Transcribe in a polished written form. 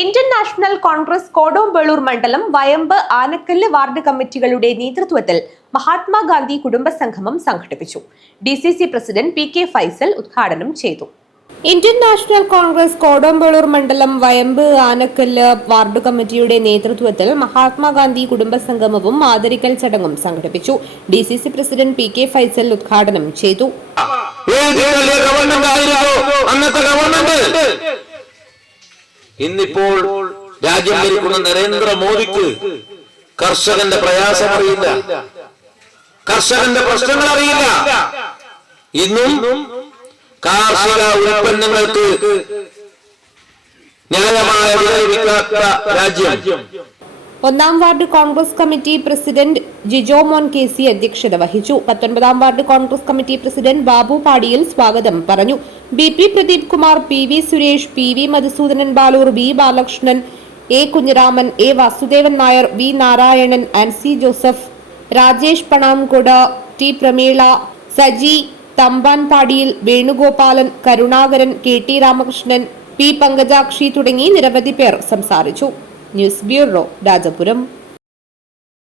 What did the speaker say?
Indian national Congress Kodombelur മണ്ഡലം വയമ്പ് Anakkallu ward കമ്മിറ്റികളുടെ നേതൃത്വത്തിൽ മഹാത്മാഗാന്ധി കുടുംബസംഗമം സംഘടിപ്പിച്ചു. DCC president P K Faisal ഉദ്ഘാടനം ചെയ്തു. ഇന്ത്യൻ നാഷണൽ കോൺഗ്രസ് കോടോംബേളൂർ മണ്ഡലം വയമ്പ് ആനക്കല്ല് വാർഡ് കമ്മിറ്റിയുടെ നേതൃത്വത്തിൽ മഹാത്മാഗാന്ധി കുടുംബസംഗമവും ആദരിക്കൽ ചടങ്ങും സംഘടിപ്പിച്ചു. DCC president P K Faisal ഉദ്ഘാടനം ചെയ്തു. ഇന്നിപ്പോൾ രാജ്യം ഭരിക്കുന്ന നരേന്ദ്രമോദിക്ക് കർഷകന്റെ പ്രയാസം അറിയില്ല, കർഷകന്റെ പ്രശ്നങ്ങൾ അറിയില്ല. ഇന്നും കാർഷിക ഉൽപ്പന്നങ്ങൾക്ക് ന്യായമായ വില ലഭിക്കാത്ത രാജ്യം. ഒന്നാം ward Congress committee president Jijo Mon KC അധ്യക്ഷത വഹിച്ചു. 19-ാം ward Congress committee president Babu Padiyil സ്വാഗതം പറഞ്ഞു. BP Pradeep Kumar, PV Suresh, PV Madhusoodanan Baloor, V Balakrishnan, A Kunhiraman, A Vasudevan Nair, V Narayanan, Ancy Joseph, Rajesh Panamkode, T Prameela, Saji Thampan Padiyil, Venugopalan, Karunakaran, KT Ramakrishnan, P Pankajakshi തുടങ്ങി നിരവധി പേർ സംസാരിച്ചു. News bureau, Rajapuram.